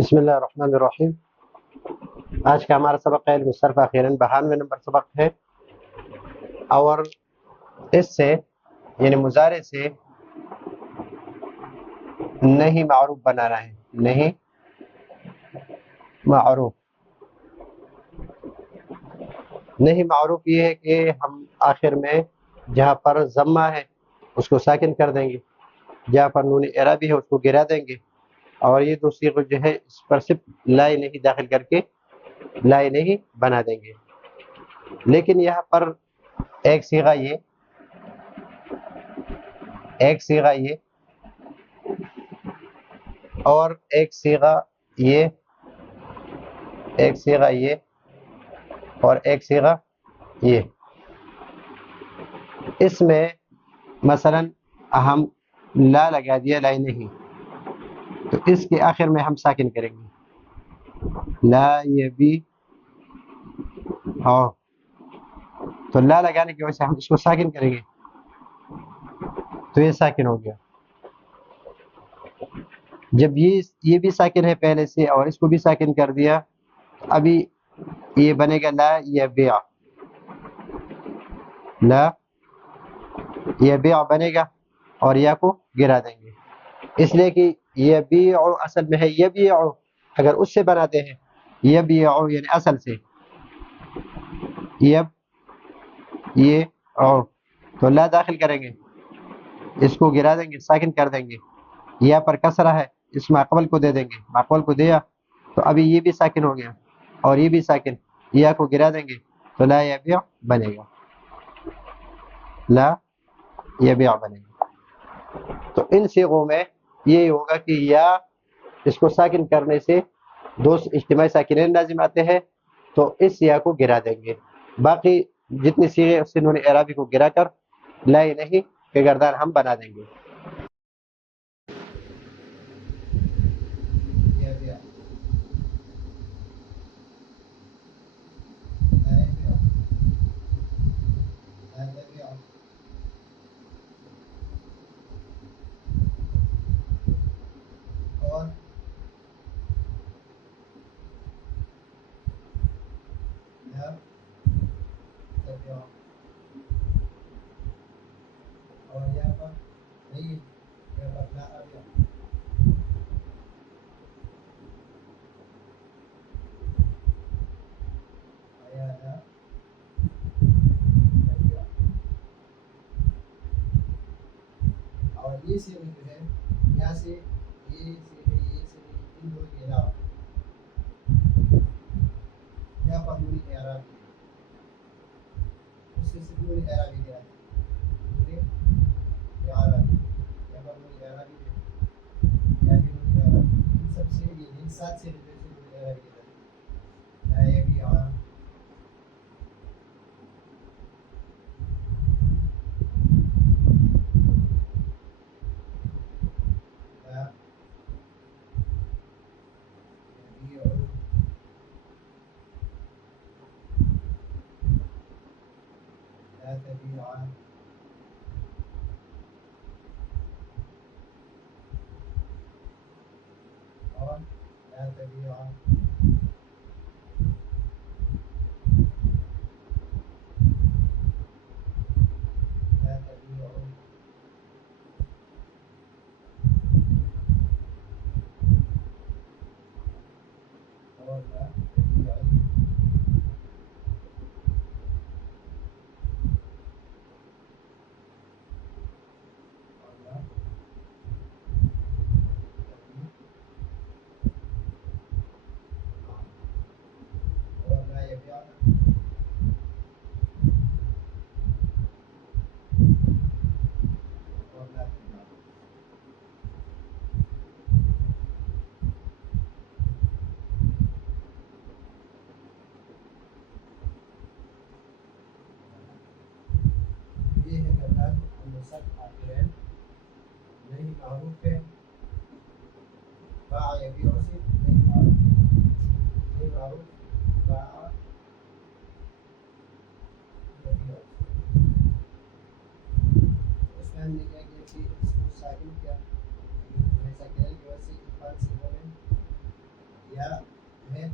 بسم اللہ الرحمن الرحیم۔ آج کا ہمارا سبق ہے المصرف اخیراً 92 نمبر سبق ہے، اور اس سے یعنی مضارع سے نہیں معروف بنانا ہے۔ نہیں معروف، نہیں معروف یہ ہے کہ ہم آخر میں جہاں پر ضمہ ہے اس کو ساکن کر دیں گے، جہاں پر نون اعرابی ہے اس کو گرا دیں گے، اور یہ دو صیغہ جو ہے اس پر صرف لا نہیں داخل کر کے لا نہیں بنا دیں گے۔ لیکن یہاں پر ایک صیغہ یہ اور ایک صیغہ یہ اور ایک صیغہ یہ، اس میں مثلا ہم لا لگا دیا لا نہیں، تو اس کے آخر میں ہم ساکن کریں گے لا یبی او، تو لا لگانے کی وجہ سے ہم اس کو ساکن کریں گے تو یہ ساکن ہو گیا۔ جب یہ بھی ساکن ہے پہلے سے اور اس کو بھی ساکن کر دیا، ابھی یہ بنے گا لا یبیع، لا یبیع بنے گا اور یا کو گرا دیں گے، اس لیے کہ یبیع اصل میں ہے یبیع، اگر اس سے بناتے ہیں یبیع یعنی اصل سے یہ اور تو لا داخل کریں گے، اس کو گرا دیں گے ساکن کر دیں گے، یا پر کسرہ ہے اس معقبل کو دے دیں گے، معقبل کو دیا تو ابھی یہ بھی ساکن ہو گیا اور یہ بھی ساکن، یا کو گرا دیں گے تو لا یبیع بنے گا، لا یبیع بنے گا۔ تو ان صیغوں میں یہ ہوگا کہ یا اس کو ساکن کرنے سے دو اجتماعی ساکنین لازم آتے ہیں تو اس یا کو گرا دیں گے، باقی جتنی صیغے اس سے نون اعرابی کو گرا کر لا نہیں کے گردان ہم بنا دیں گے۔ اور یہ سے جو ہے یہاں سے یہ ان دو کے علاوہ یہاں پر نون اعرابی ہے، اس سے صرف نون اعرابی کیا ہے، نون اعرابی یہاں پر نون اعرابی ہے، یا بھی نون اعرابی، ان سب سے یہ ان سات سے جو ہے نون اعرابی کیا ہے، یہ بھی نہیں معروف ہے، باع یبیع سے نہیں معروف، نہیں معروف باع یبیع، اس میں ہم نے کیا کیا کہ اس کو ساکن کیا، ساکنین کی وجہ سے اتفاق سے بولیں گرا ہے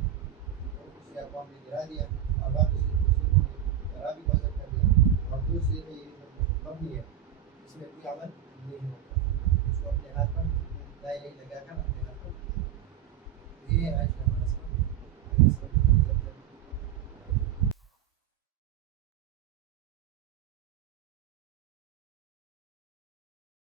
تو اس کا کو ہم نے گرا دیا. اب آپ اسے گرا بھی وزن کر دیا اور دوسری میں یہ مبنی ہے اس میں کوئی عمل نہیں ہوگا. اس کو اپنے ہاتھ پر دائیں لگا کر اپنے ہاتھ پر یہ آج کا